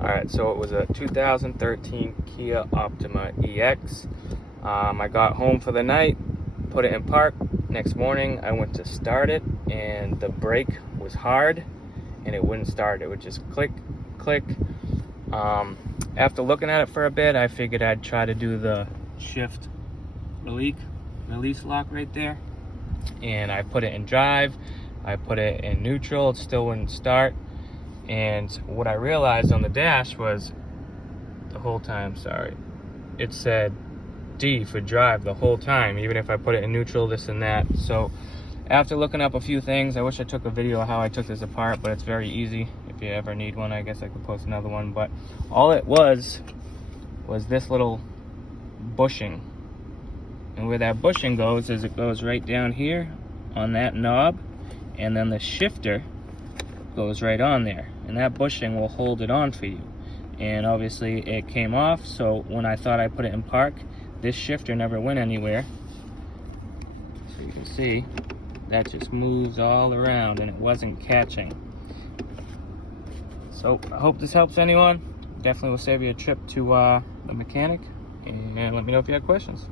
Alright, so it was a 2013 Kia Optima EX. I got home for the night, put it in park. Next morning I went to start it and the brake was hard and it wouldn't start. It would just click, click. After looking at it for a bit, I figured I'd try to do the shift release lock right there. And I put it in drive, I put it in neutral, it still wouldn't start. And what I realized on the dash was the whole time, it said D for drive the whole time, even if I put it in neutral, this and that. So after looking up a few things, I wish I took a video of how I took this apart, but it's very easy. If you ever need one, I guess I could post another one. But all it was this little bushing. And where that bushing goes is it goes right down here on that knob, and then the shifter goes right on there, and that bushing will hold it on for you. And obviously it came off, so when I thought I put it in park, this shifter never went anywhere. So you can see that just moves all around and it wasn't catching. So I hope this helps anyone. Definitely will save you a trip to the mechanic, and let me know if you have questions.